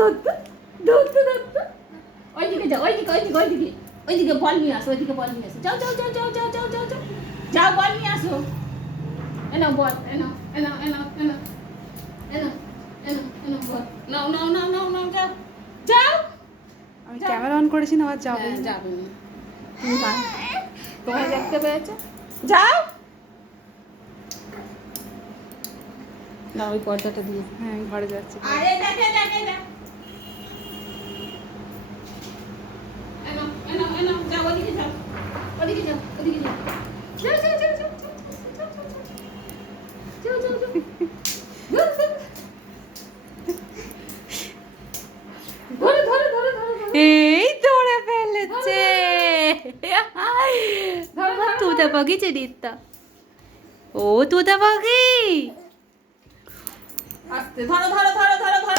ধরতে ধরতে ধরতে ওইদিকে যাও, ওইদিকে ওইদিকে ওইদিকে ওইদিকে বল নিয়ে আসো, ওইদিকে বল নিয়ে আসো, যাও যাও যাও যাও যাও যাও যাও যাও যাও বল নিয়ে আসো। এনো বল, এনো এনো এনো এনো এনো এনো এনো বল, নাও নাও নাও নাও নাও, যাও যাও। আমি ক্যামেরা অন করেছি না, আবার যাবে হ্যাঁ, না। যাবে না। তোমায় দেখতে পেয়েছে, যাও না ওই পর্দাটা দিয়ে। হ্যাঁ, আমি ঘরে যাচ্ছি। আরে দেখে দেখে দেখ, এনো এনো এনো, যাও ওদিকে যাও, ওদিকে যাও, ওদিকে যাও, যাও যাও যাও যাও যাও যাও যাও যাও। ধরে ধরে ধরে ধরে ধরে এই ধরে ফেলেছে। ধরে ধরে তুদা পাখি চেরিতা, ও তুদা পাখি। আস্তে ধরো ধরো ধরো ধরো ধরো।